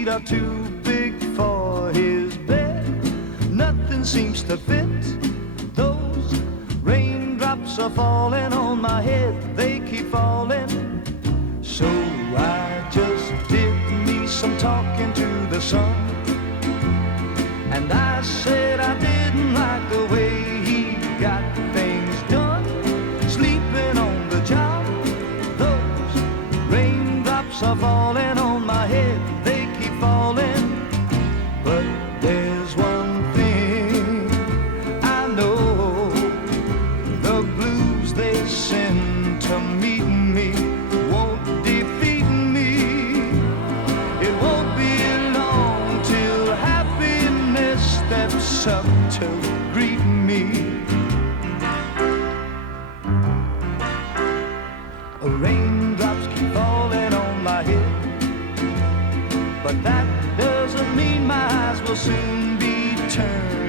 feet are too big for his bed. Nothing seems to fit. Those raindrops are falling on my head. They keep falling. So I just did me some talking to the sun. And I said I didn't like the way he got things done. Sleeping on the job. Those raindrops are falling on my head. They keep falling. But there's one thing I know. The blues they send to meet me won't defeat me. It won't be long till happiness steps up to greet me. Raindrops keep falling on my head, but that doesn't mean my eyes will soon be turned